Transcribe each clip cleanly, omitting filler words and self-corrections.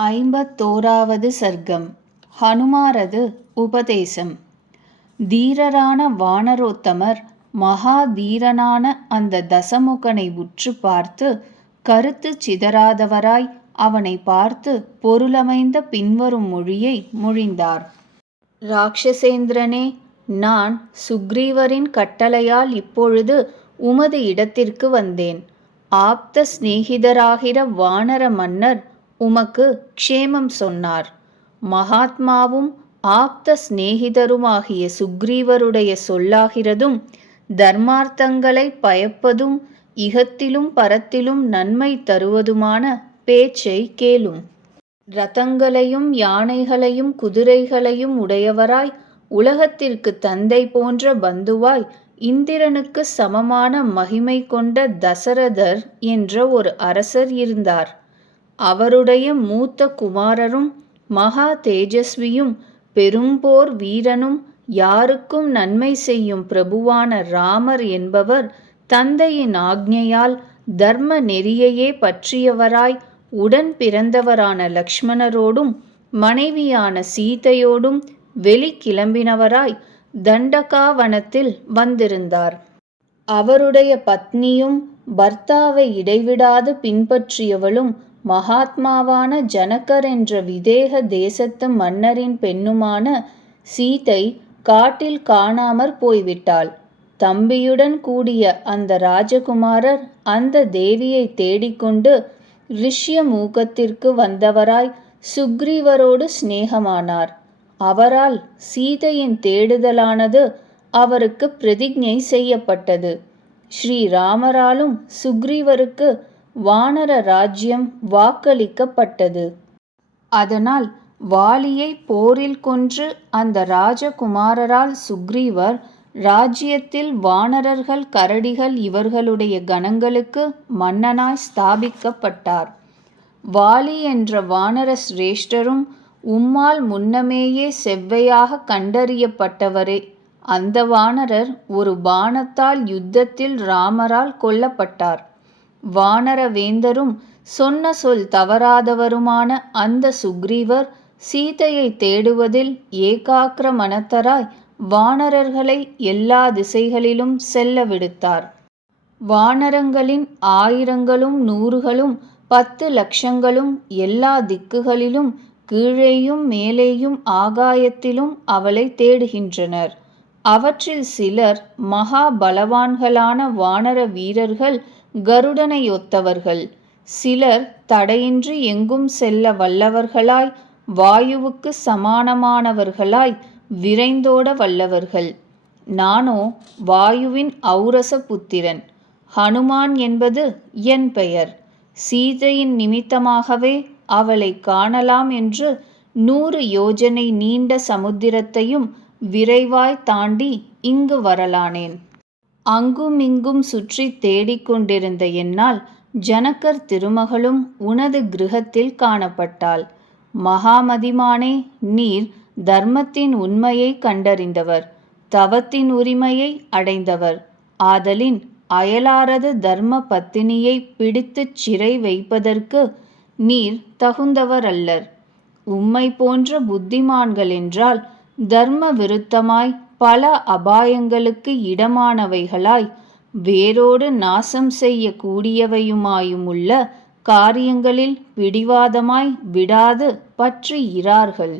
51வது சர்க்கம். ஹனுமாரது உபதேசம். தீரரான வானரோத்தமர் மகா தீரனான அந்த தசமுகனை உற்று பார்த்து கருத்துச் சிதறாதவராய் அவனை பார்த்து பொருளமைந்த பின்வரும் மொழியை மொழிந்தார். ராட்சசேந்திரனே, நான் சுக்ரீவரின் கட்டளையால் இப்பொழுது உமது இடத்திற்கு வந்தேன். ஆப்த சிநேகிதராகிற வானர மன்னர் உமக்கு க்ஷேமம் சொன்னார். மகாத்மாவும் ஆப்த சிநேகிதருமாகிய சுக்ரீவருடைய சொல்லாகிறதும் தர்மார்த்தங்களை பயப்பதும் இகத்திலும் பரத்திலும் நன்மை தருவதுமான பேச்சை கேளும். இரதங்களையும் யானைகளையும் குதிரைகளையும் உடையவராய் உலகத்திற்கு தந்தை போன்ற பந்துவாய் இந்திரனுக்கு சமமான மகிமை கொண்ட தசரதர் என்ற ஒரு அரசர் இருந்தார். அவருடைய மூத்த குமாரரும் மகா தேஜஸ்வியும் பெரும்போர் வீரனும் யாருக்கும் நன்மை செய்யும் பிரபுவான ராமர் என்பவர் தந்தையின் ஆக்ஞையால் தர்ம நெறியையே பற்றியவராய் உடன் பிறந்தவரான லக்ஷ்மணரோடும் மனைவியான சீதையோடும் வெளிக்கிளம்பினவராய் தண்டகாவனத்தில் வந்திருந்தார். அவருடைய பத்னியும் பர்த்தாவை இடைவிடாது பின்பற்றியவளும் மகாத்மாவான ஜனகர் என்ற விதேக தேசத்து மன்னரின் பெண்ணுமான சீதை காட்டில் காணாமற் போய்விட்டாள். தம்பியுடன் கூடிய அந்த ராஜகுமாரர் அந்த தேவியை தேடிக்கொண்டு ரிஷ்யமூகத்திற்கு வந்தவராய் சுக்ரீவரோடு சிநேகமானார். அவரால் சீதையின் தேடுதலானது அவருக்கு பிரதிஜை செய்யப்பட்டது. ஸ்ரீராமராலும் சுக்ரீவருக்கு வானர ராஜ்யம் வாக்களிக்கப்பட்டது. அதனால் வாலியை போரில் கொன்று அந்த ராஜகுமாரரால் சுக்ரீவர் ராஜ்யத்தில் வானரர்கள் கரடிகள் இவர்களுடைய கணங்களுக்கு மன்னனாய் ஸ்தாபிக்கப்பட்டார். வாலி என்ற வானர சிரேஷ்டரும் உம்மால் முன்னமேயே செவ்வையாக கண்டறியப்பட்டவரே. அந்த வானரர் ஒரு பாணத்தால் யுத்தத்தில் ராமரால் கொல்லப்பட்டார். வானர வேந்தரும் சொன்ன சொல் தவறாதவருமான அந்த சுக்ரீவர் சீதையை தேடுவதில் ஏகாக்கிர மனத்தராய் வானரர்களை எல்லா திசைகளிலும் செல்ல விடுத்தார். வானரங்களின் 1000களும் 100களும் 10 லட்சங்களும் எல்லா திக்குகளிலும் கீழேயும் மேலேயும் ஆகாயத்திலும் அவளை தேடுகின்றனர். அவற்றில் சிலர் மகா பலவான்களான வானர வீரர்கள் கருடனை ஒத்தவர்கள். சிலர் தடையின்றி எங்கும் செல்ல வல்லவர்களாய் வாயுவுக்கு சமானமானவர்களாய் விரைந்தோட வல்லவர்கள். நானோ வாயுவின் ஔரச புத்திரன். ஹனுமான் என்பது என் பெயர். சீதையின் நிமித்தமாகவே அவளை காணலாம் என்று 100 யோஜனை நீண்ட சமுத்திரத்தையும் விரைவாய் தாண்டி இங்கு வரலானேன். அங்கும் இங்கும் சுற்றி தேடிக்கொண்டிருந்த என்னால் ஜனகர் திருமகளும் உனது கிருஹத்தில் காணப்பட்டாள். மகாமதிமானே, நீர் தர்மத்தின் உண்மையை கண்டறிந்தவர், தவத்தின் உரிமையை அடைந்தவர். ஆதலின் அயலாரது தர்ம பத்தினியை பிடித்துச் சிறை வைப்பதற்கு நீர் தகுந்தவர் அல்லர். உம்மை போன்ற புத்திமான்கள் என்றால் தர்ம விருத்தமாய் பல அபாயங்களுக்கு இடமானவைகளாய் வேரோடு நாசம் செய்ய கூடியவையுமாயுமுள்ள காரியங்களில் பிடிவாதமாய் விடாது பற்றி இரார்கள்.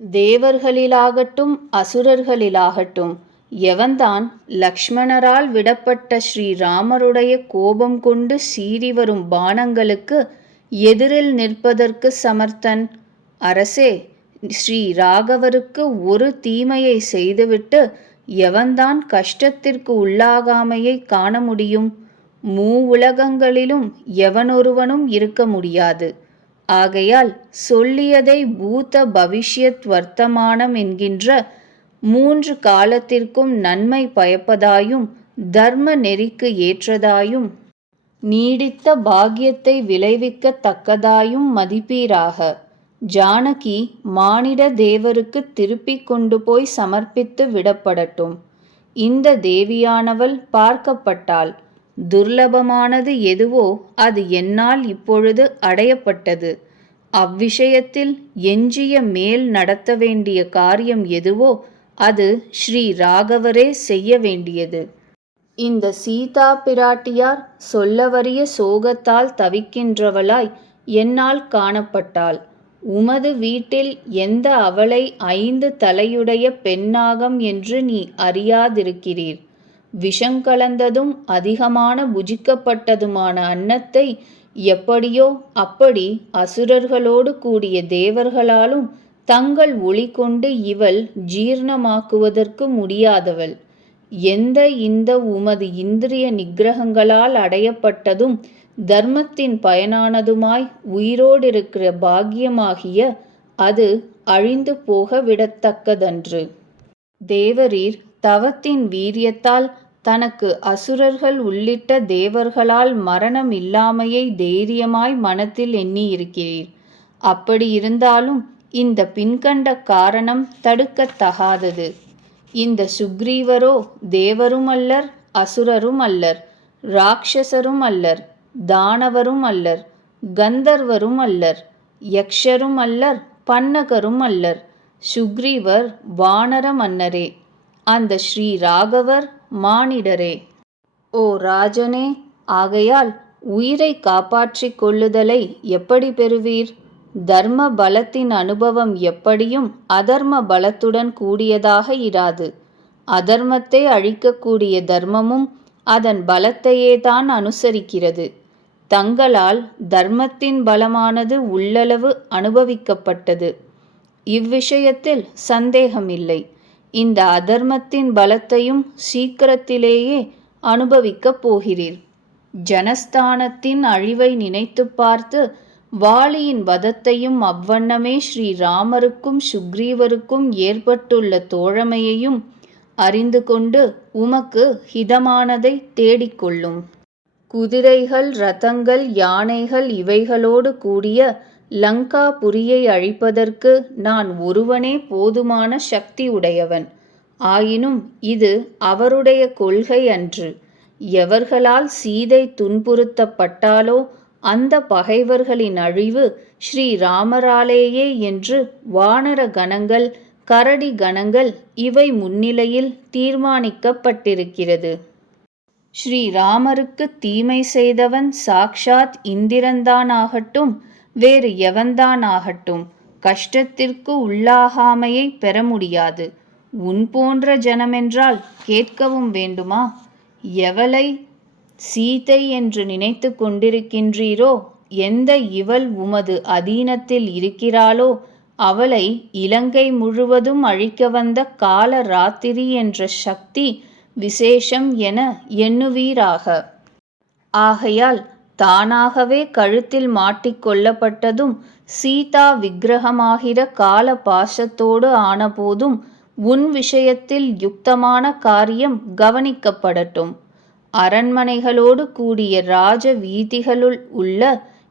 தேவர்களிலாகட்டும் அசுரர்களிலாகட்டும் எவன்தான் லக்ஷ்மணரால் விடப்பட்ட ஸ்ரீராமருடைய கோபம் கொண்டு சீறிவரும் பாணங்களுக்கு எதிரில் நிற்பதற்கு சமர்த்தன்? அரசே, ஸ்ரீ ராகவருக்கு ஒரு தீமையை செய்துவிட்டு எவன்தான் கஷ்டத்திற்கு உள்ளாகாமையை காண முடியும்? உலகங்களிலும் எவனொருவனும் இருக்க முடியாது. ஆகையால் சொல்லியதை பூத பவிஷ்யத் வர்த்தமானம் என்கின்ற 3 காலத்திற்கும் நன்மை பயப்பதாயும் தர்ம நெறிக்கு ஏற்றதாயும் நீடித்த பாக்கியத்தை விளைவிக்க தக்கதாயும் மதிப்பீராக. ஜானகி மானிட தேவருக்கு திருப்பிக் கொண்டு போய் சமர்ப்பித்து விடப்படட்டும். இந்த தேவியானவள் பார்க்கப்பட்டாள். துர்லபமானது எதுவோ அது என்னால் இப்பொழுது அடையப்பட்டது. அவ்விஷயத்தில் எஞ்சிய மேல் நடத்த வேண்டிய காரியம் எதுவோ அது ஸ்ரீ ராகவரே செய்ய வேண்டியது. இந்த சீதா பிராட்டியார் சொல்லவறிய சோகத்தால் தவிக்கின்றவளாய் என்னால் காணப்பட்டாள். உமது வீட்டில் எந்த அவளை 5 தலையுடைய பெண்ணாகம் என்று நீ அறியாதிருக்கிறீர். விஷங்கலந்ததும் அதிகமான புஜிக்கப்பட்டதுமான அன்னத்தை எப்படியோ அப்படி அசுரர்களோடு கூடிய தேவர்களாலும் தங்கள் ஒளி கொண்டு இவள் ஜீர்ணமாக்குவதற்கு முடியாதவள். எந்த இந்த உமது இந்திரிய நிக்கிரகங்களால் அடையப்பட்டதும் தர்மத்தின் பயனானதுமாய் உயிரோடிருக்கிற பாக்கியமாகிய அது அழிந்து போக விடத்தக்கதன்று. தேவரீர் தவத்தின் வீரியத்தால் தனக்கு அசுரர்கள் உள்ளிட்ட தேவர்களால் மரணம் இல்லாமையை தைரியமாய் மனத்தில் எண்ணியிருக்கிறீர். அப்படியிருந்தாலும் இந்த பின்கண்ட காரணம் தடுக்கத்தகாதது. இந்த சுக்ரீவரோ தேவரும் அல்லர், அசுரரும் அல்லர், ராட்சசரும் அல்லர், தானவரும் அல்லர், கந்தர்வரும் அல்லர், யக்ஷரும் அல்லர், பன்னகரும் அல்லர். சுக்ரீவர் வானர மன்னரே, அந்த ஸ்ரீ ராகவர் மானிடரே. ஓ ராஜனே, ஆகையால் உயிரை காப்பாற்றிக் கொள்ளுதலை எப்படி பெறுவீர்? தர்ம பலத்தின் அனுபவம் எப்படியும் அதர்ம பலத்துடன் கூடியதாக இராது. அதர்மத்தை அழிக்கக்கூடிய தர்மமும் அதன் பலத்தையேதான் அனுசரிக்கிறது. தங்களால் தர்மத்தின் பலமானது உள்ளளவு அனுபவிக்கப்பட்டது. இவ்விஷயத்தில் சந்தேகமில்லை. இந்த அதர்மத்தின் பலத்தையும் சீக்கிரத்திலேயே அனுபவிக்கப் போகிறீர். ஜனஸ்தானத்தின் அழிவை நினைத்து பார்த்து வாலியின் வதத்தையும் அவ்வண்ணமே ஸ்ரீ ராமருக்கும் சுக்ரீவருக்கும் ஏற்பட்டுள்ள தோழமையையும் அறிந்து கொண்டு உமக்கு ஹிதமானதை தேடிக்கொள்ளும். குதிரைகள், ரதங்கள், யானைகள் இவைகளோடு கூடிய லங்காபுரியை அழிப்பதற்கு நான் ஒருவனே போதுமான சக்தி உடையவன். ஆயினும் இது அவருடைய கொள்கை அன்று. எவர்களால் சீதை துன்புறுத்தப்பட்டாலோ அந்த பகைவர்களின் அழிவு ஸ்ரீ ராமராலேயே என்று வானர கணங்கள், கரடி கணங்கள் இவை முன்னிலையில் தீர்மானிக்கப்பட்டிருக்கிறது. ஸ்ரீராமருக்கு தீமை செய்தவன் சாக்ஷாத் இந்திரன்தானாகட்டும், வேறு எவன்தானாகட்டும், கஷ்டத்திற்கு உள்ளாகாமையை பெற முடியாது. உன் போன்ற ஜனமென்றால் கேட்கவும் வேண்டுமா? எவளை சீதை என்று நினைத்து கொண்டிருக்கின்றீரோ, எந்த இவள் உமது அதீனத்தில் இருக்கிறாளோ அவளை இலங்கை முழுவதும் அழிக்க வந்த கால ராத்திரி என்ற சக்தி விசேஷம் என எண்ணுவீராக. ஆகையால் தானாகவே கழுத்தில் மாட்டிக்கொள்ளப்பட்டதும் சீதா விக்கிரகமாகிற கால பாசத்தோடு ஆனபோதும் உன் விஷயத்தில் யுக்தமான காரியம் கவனிக்கப்படட்டும். அரண்மனைகளோடு கூடிய ராஜ வீதிகளுள் உள்ள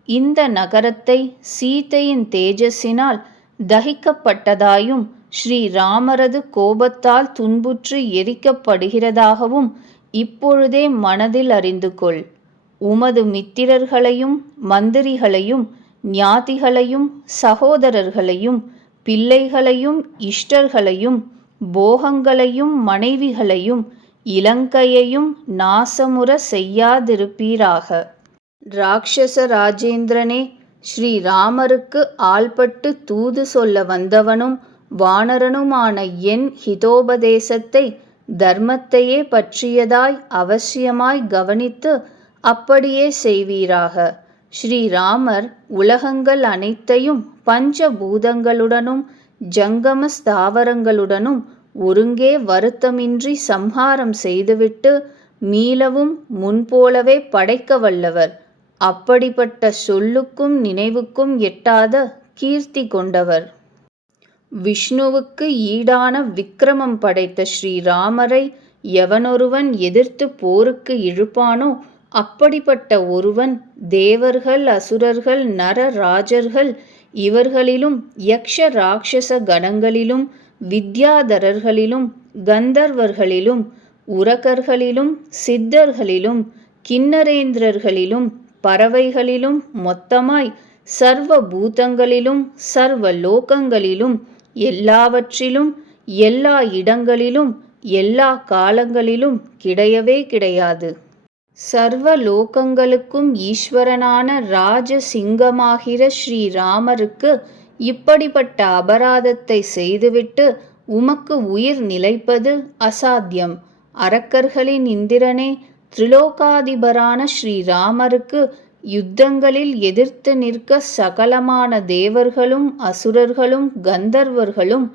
இந்த நகரத்தை சீதையின் தேஜஸினால் தகிக்கப்பட்டதாயும் ஸ்ரீராமரது கோபத்தால் துன்புற்று எரிக்கப்படுகிறதாகவும் இப்பொழுதே மனதில் அறிந்து கொள். உமது மித்திரர்களையும் மந்திரிகளையும் ஞாதிகளையும் சகோதரர்களையும் பிள்ளைகளையும் இஷ்டர்களையும் போகங்களையும் மனைவிகளையும் இலங்கையையும் நாசமுற செய்யாதிருப்பீராக. ராட்சச ராஜேந்திரனே, ஸ்ரீராமருக்கு ஆள்பட்டு தூது சொல்ல வந்தவனும் வானரனுமான என் ஹிதோபதேசத்தை தர்மத்தையே பற்றியதாய் அவசியமாய் கவனித்து அப்படியே செய்வீராக. ஸ்ரீராமர் உலகங்கள் அனைத்தையும் பஞ்சபூதங்களுடனும் ஜங்கம ஸ்தாவரங்களுடனும் ஒருங்கே வருத்தமின்றி சம்ஹாரம் செய்துவிட்டு மீளவும் முன்போலவே படைக்க வல்லவர். அப்படிப்பட்ட சொல்லுக்கும் நினைவுக்கும் எட்டாத கீர்த்தி கொண்டவர். விஷ்ணுவுக்கு ஈடான விக்கிரமம் படைத்த ஸ்ரீராமரை எவனொருவன் எதிர்த்து போருக்கு இழுப்பானோ அப்படிப்பட்ட ஒருவன் தேவர்கள், அசுரர்கள், நர ராஜர்கள் இவர்களிலும் யக்ஷ ராட்சச கணங்களிலும் வித்யாதரர்களிலும் கந்தர்வர்களிலும் உரகர்களிலும் சித்தர்களிலும் கிண்ணரேந்திரர்களிலும் பறவைகளிலும் மொத்தமாய் சர்வ பூதங்களிலும் சர்வ லோகங்களிலும் எல்லாவற்றிலும் எல்லா இடங்களிலும் எல்லா காலங்களிலும் கிடையவே கிடையாது. சர்வ லோகங்களுக்கும் ஈஸ்வரனான ராஜசிங்கமாகிற ஸ்ரீராமருக்கு இப்படிப்பட்ட அபராதத்தை செய்துவிட்டு உமக்கு உயிர் நிலைப்பது அசாத்தியம். அரக்கர்களின் இந்திரனே, திரிலோகாதிபரான ஸ்ரீராமருக்கு யுத்தங்களில் எதிர்த்து நிற்க சகலமான தேவர்களும் அசுரர்களும் கந்தர்வர்களும்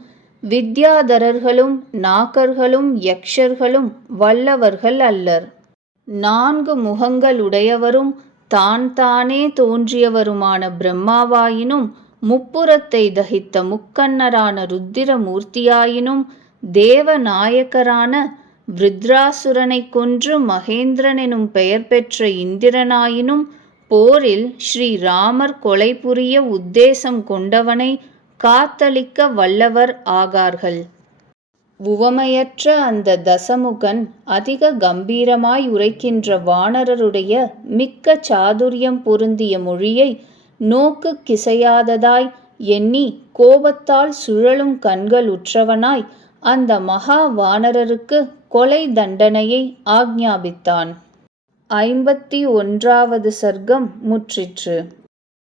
வித்யாதரர்களும் நாகர்களும் யக்ஷர்களும் வல்லவர்கள் அல்லர். 4 முகங்களுடையவரும் தான் தானே தோன்றியவருமான பிரம்மாவாயினும் முப்புறத்தை தகித்த முக்கண்ணரான ருத்திரமூர்த்தியாயினும் தேவநாயகரான விருத்ராசுரனை கொன்று மகேந்திரனெனும் பெயர் பெற்ற இந்திரனாயினும் போரில் ஸ்ரீராமர் கொலை புரிய உத்தேசம் கொண்டவனை காத்தளிக்க வல்லவர் ஆகார்கள். உவமையற்ற அந்த தசமுகன் அதிக கம்பீரமாய் உரைக்கின்ற வானரருடைய மிக்க சாதுரியம் பொருந்திய மொழியை நோக்கு கிசையாததாய் எண்ணி கோபத்தால் சுழலும் கண்கள் உற்றவனாய் அந்த மகா வானரருக்கு கொலை தண்டனையை ஆக்ஞாபித்தான். 51வது சர்க்கம் முற்றிற்று.